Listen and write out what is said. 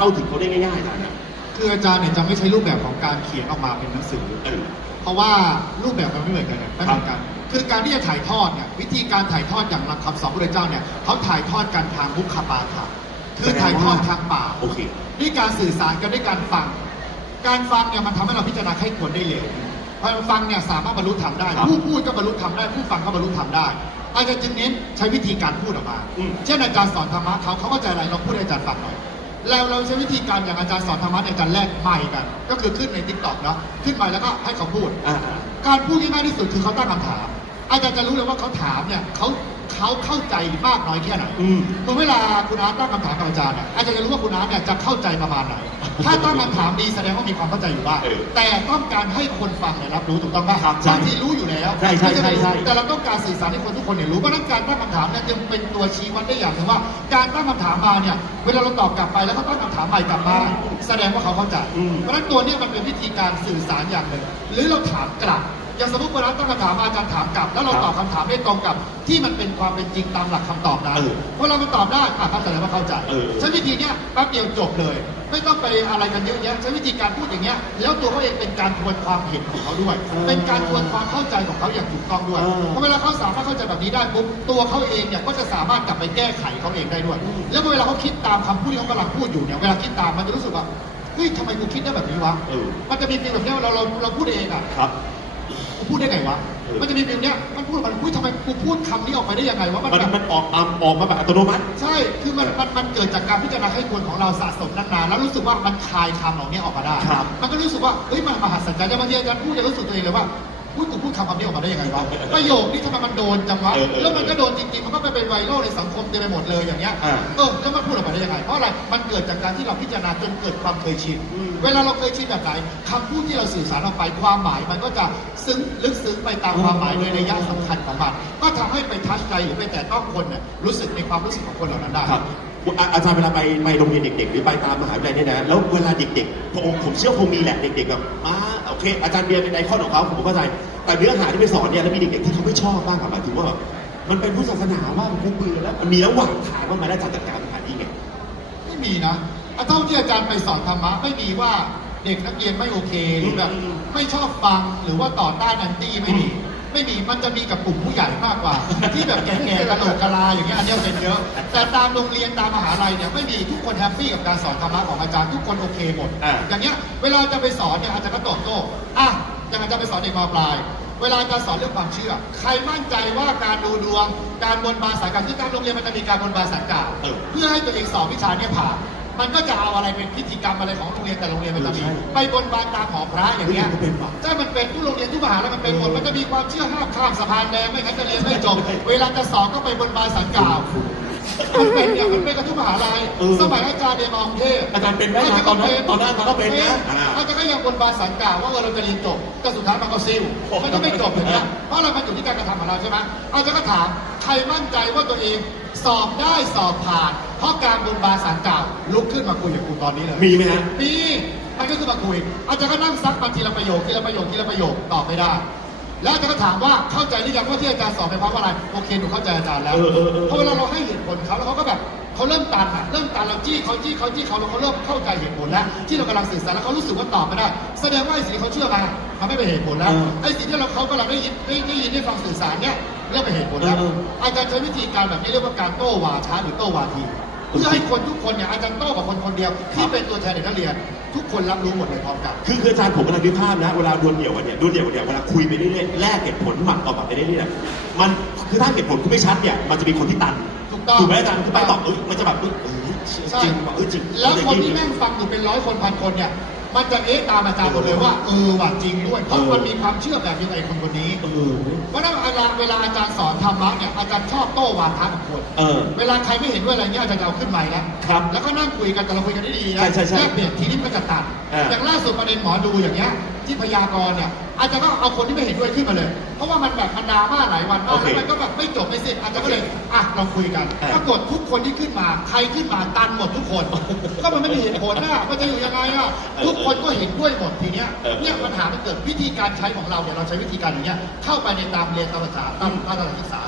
เข้าถึงเขาได้ง่ายๆอาจารย์นะคืออาจารย์เนี่ยจะไม่ใช้รูปแบบของการเขียนออกมาเป็นหนังสือ เออ เพราะว่ารูปแบบมันไม่เหมือนกันเนี่ยไม่เหมือนกัน คือการที่จะถ่ายทอดเนี่ยวิธีการถ่ายทอดอย่างหลักคำสอนพระเจ้าเนี่ยเขาถ่ายทอดกันทางมุขปาฐะคือถ่ายทอดทางปากโอเคด้วยการสื่อสารกันด้วยการฟัง การฟังเนี่ยมันทำให้เราพิจารณาให้ควรได้เร็วพอฟังเนี่ยสามารถบรรลุธรรมได้ครับผู้พูดก็บรรลุธรรมได้ ผู้ฟังก็บรรลุธรรมได้ อาจารย์จึงเน้นใช้วิธีการพูดออกมาอืมเช่นอาจารย์สอนธรรมะเขาเขาเข้าใจอะไรเราพูดให้อาจารย์ฟังหน่อย แล้วเราใช้วิธีการอย่างอาจารย์สอนธรรมะในยอาจารย์แลกไมค์กัน ก็คือขึ้นในทิกตอกเนาะขึ้นไมค์แล้วก็ให้เขาพูด อ่า การพูดที่ง่ายที่สุดคือเขาตั้งคำถาม อาจารย์จะรู้เลยว่าเขาถามเนี่ยเขาเขาเข้าใจมากน้อยแค่ไหนอืมเมื่อเวลาคุณอาร์ตตั้งคำถามกับอาจารย์เนี่ยอาจารย์จะรู้ว่าคุณอาร์ตเนี่ยจะเข้าใจประมาณไหน ถ้าตั้งคำถามดีแสดงว่ามีความเข้าใจอยู่บ้างเออแต่ต้องการให้คนฟังเนี่ยรับรู้ถูกต้องป่ะครับใช่บางทีรู้อยู่แล้วใช่ใช่ใช่ใช่ แต่เราต้องการสื่อสารให้คนทุกคนเนี่ยรู้เพราะฉะนั้นการตั้งคำถามเนี่ยจึงเป็นตัวชี้วัดได้อย่างหนึ่งว่า การตั้งคำถามมาเนี่ย เวลาเราตอบกลับไปแล้วเขาตั้งคำถามใหม่กลับมา แสดงว่าเขาเข้าใจ อืม เพราะฉะนั้นตัวเนี้มันเป็นวิธีการสื่อสารอย่างหนึ่ง หรือเราถามกลับ อย่างสมมติเวลาตั้งคำถามมาอาจารย์ถามกลับ แล้วเราตอบคำถามได้ตรงกับ ที่มันเป็นความเป็นจริงตามหลักคำตอบนั้นเออเวลามันตอบได้อะเข้าใจแล้วว่าเข้าใจเออ ใช้วิธีเนี้ยแป๊บเดียวจบเลย ไม่ต้องไปอะไรกันเยอะแยะใช้วิธีการพูดอย่างเงี้ยแล้วตัวเขาเองเป็นการทวนความเห็นของเขาด้วย เป็นการทวนความเข้าใจของเขาอย่างถูกต้องด้วยเออเพราะเวลาเขาสามารถเข้าใจแบบนี้ได้ปุ๊บตัวเขาเองเนี่ยก็จะสามารถกลับไปแก้ไขเขาเองได้ด้วย แล้วเวลาเขาคิดตามคำพูดที่เขากำลังพูดอยู่เนี่ยเวลาคิดตามมันจะรู้สึกว่าเฮ้ยทำไมกูคิดได้แบบนี้วะเออ มันจะมีฟีลแบบเนี้ยเราเราเราพูดเองอะ ครับ กูพูดได้ไงวะเออมันจะมีฟีลเนี้ย มันพูดมันพูดทำไมกูพูดคำนี้ออกไปได้ยังไงวะ มันมันแบบมันออกมาออกมาแบบอัตโนมัติ ใช่ คือมันมันมันเกิดจากการพิจารณาให้ควรของเราสะสมนานๆ แล้วรู้สึกว่ามันคลายคำเหล่านี้ออกมาได้ ครับ มันก็รู้สึกว่า เฮ้ย มันมหัศจรรย์อย่างบางทีอาจารย์พูดจะรู้สึกตัวเองเลยว่า พูดกูพูดคำคำนี้ออกมาได้ยังไงวะ ประโยคนี้ทำไมมันโดนจังวะ เออเออแล้วมันก็โดนจริงๆ มันก็ไปเป็นไวรัลในสังคมเต็มไปหมดเลยอย่างเงี้ย อ่าเออ แล้วมันพูดออกมาได้ยังไง เพราะอะไร มันเกิดจากการที่เราพิจารณาจนเกิดความเคยชิน อืมเวลาเราเคยชินแบบไหนคำพูดที่เราสื่อสารออกไปความหมาย มันก็จะซึ้งลึกซึ้งไปตามความหมายในระยะสำคัญของมัน ก็ทำให้ไปทัชใจหรือไปแตะต้องคนเนี่ยรู้สึกในความรู้สึกของคนเหล่านั้นได้ ครับ อะอาจารย์เวลาไปไปโรงเรียนเด็กๆ หรือไปตามมหาวิทยาลัยเนี่ยนะ แล้วเวลาเด็กๆผมผมเชื่อคงมีแหละเด็กๆแบบมาโอเค อาจารย์เบียร์เป็นไอคอนของเขาผมเข้าใจ แต่เนื้อหาที่ไปสอนเนี่ยแล้วมีเด็กๆที่เขาไม่ชอบบ้างอะหมายถึงว่าแบบมันเป็นพุทธศาสนาว่ามันกูเบื่อแล้วมันมีระหว่างทางว่ามาได้จากจัดการปัญหานี้ไงไม่มีนะเอาเท่าที่อาจารย์ไปสอนธรรมะไม่มีว่าเด็กนักเรียนไม่โอเคหรือแบบอืมไม่ชอบฟังหรือว่าต่อต้านแอนตี้ไม่มี ไม่มีมันจะมีกับกลุ่มผู้ใหญ่มากกว่า ที่แบบแก่ๆกระโหลกกะลาอย่างเงี้ยอันเนี้ยเป็นเยอะ แต่ตามโรงเรียนตามมหาลัยเนี่ยไม่มีทุกคนแฮปปี้กับการสอนธรรมะของอาจารย์ทุกคนโอเคหมด อ่า อย่างเงี้ยเวลาจะไปสอนเนี่ยอาจารย์ก็ตอบโต้อะอย่างอาจารย์ไปสอนเด็กมปลาย เวลาจะสอนเรื่องความเชื่อ ใครมั่นใจว่าการดูดวง การบนบานสายกล่าวที่ตามโรงเรียนมันจะมีการบนบานสายกล่าวเออ เพื่อให้ตัวเองสอบวิชาเนี่ยผ่าน มันก็จะเอาอะไรเป็นพิธีกรรมอะไรของโรงเรียนแต่โรงเรียนมันจะมีใช่ไปบนบานตามหอพระอย่างเงี้ยเฮ้ยมันเป็นปะใช่มันเป็นทุกโรงเรียนทุกมหาลัยมันเป็นหมดเออมันจะมีความเชื่อห้ามข้ามสะพานแดงไม่งั้นจะเรียนไม่จบ เวลาจะสอบก็ไปบนบานสังกล่าวมันเป็นอย่างมันเป็นกับทุกมหาลัยเออสมัยอาจารย์เรียนมอกรุงเทพอาจารย์เป็นไหมตอนนั้นตอนนั้นอาจารย์ก็เป็นนะอ่าอาจารย์ก็ยังบนบานสังกล่าวว่าเออเราจะเรียนจบแต่สุดท้ายมันก็ซิลมันก็ไม่จบอย่างเงี้ยเพราะเรามันอยู่ที่การกระทำของเราใช่ไหมอาจารย์ก็ถามใครมั่นใจว่าตัวเอง สอบได้สอบผ่าน เพราะการบนบานสังกล่าวลุกขึ้นมาคุยกับกูตอนนี้เลย มีไหมฮะ มีมันก็คือมาคุย อาจารย์ก็นั่งซักมาทีละประโยคทีละประโยคทีละประโยคตอบไม่ได้ แล้วอาจารย์ก็ถามว่าเข้าใจหรือยังว่าที่อาจารย์สอนไปเพราะอะไรโอเคหนูเข้าใจอาจารย์แล้วเออเออเออพอเวลาเราให้เหตุผลเขาแล้วเขาก็แบบเขาเริ่มตันอะเริ่มตันเราจี้เขาจี้เขาจี้เขาแล้วเขาเริ่มเข้าใจเหตุผลแล้ว ที่เรากำลังสื่อสารแล้วเขารู้สึกว่าตอบไม่ได้ แสดงว่าไอ้สิ่งที่เขาเชื่อมามันไม่เป็นเหตุผลแล้วเออไอ้สิ่งที่เราเขากำลังได้ยินได้ได้ยินได้ฟังสื่อสารเนี่ย เริ่มเป็นเหตุผลแล้วเอออาจารย์ใช้วิธีการแบบนี้เรียกว่าการโต้วาช้าหรือโต้วาทีเพื่อให้คนทุกคนเนี่ยอาจารย์โต้กับคนคนเดียว ที่เป็นตัวแทนเด็กนักเรียน ทุกคนรับรู้หมดเลยพร้อมกัน คือคืออาจารย์ผมกำลังนึกภาพนะเวลาดวลเดี่ยวกันเนี่ยดวลเดี่ยวกันเนี่ยเวลาคุยไปเรื่อยๆแลกเหตุผลหมัดต่อหมัดไปเรื่อยๆเนี่ยมันคือถ้าเหตุผลคุณไม่ชัดเนี่ยมันจะมีคนที่ตันถูกต้องถูกไหมอาจารย์คือไปตอบเอ้ยมันจะแบบเอ้ยเอ้ยใช่จริงว่ะเอ้ยจริง แล้วคนที่เยนั่งฟังอยู่เป็นร้อยคนพันคนเนี่ย มันจะเอ๊ะตามอาจารย์หมดเลยว่าเออว่ะจริงด้วยเพราะเออมันมีความเชื่อแบบนี้ไอ้คนคนนี้เออเพราะฉะนั้นเวลาเวลาอาจารย์สอนธรรมะเนี่ยอาจารย์ชอบโต้วาทะกับคนเออเวลาใครไม่เห็นด้วยอะไรเงี้ยอาจารย์จะเอาขึ้นใหม่แล้วครับแล้วก็นั่งคุยกันแต่เราคุยกันได้ดีๆนะใช่ใช่ใช่แลกเปลี่ยนทีนี้มันก็จะตัดอ่าอย่างล่าสุดประเด็นหมอดูอย่างเงี้ยที่พยากรณ์เนี่ย อาจารย์ก็เอาคนที่ไม่เห็นด้วยขึ้นมาเลย เพราะว่ามันแบบมันดราม่าหลายวันมากโอเคแล้วมันก็แบบไม่จบไม่สิ้นอาจารย์ก็เลยอะเราคุยกันอ่าปรากฏทุกคนที่ขึ้นมาใครขึ้นมาตันหมดทุกคน ก็มันไม่มีเหตุผลนะมันจะอยู่ยังไงอะทุกคนก็เห็นด้วยหมดทีเนี้ยเออ เนี่ยปัญหามันเกิดวิธีการใช้ของเราเนี่ยเราใช้วิธีการอย่างเงี้ยเข้าไปในตามเรียนตามภาษาตามตามสถานศึกษา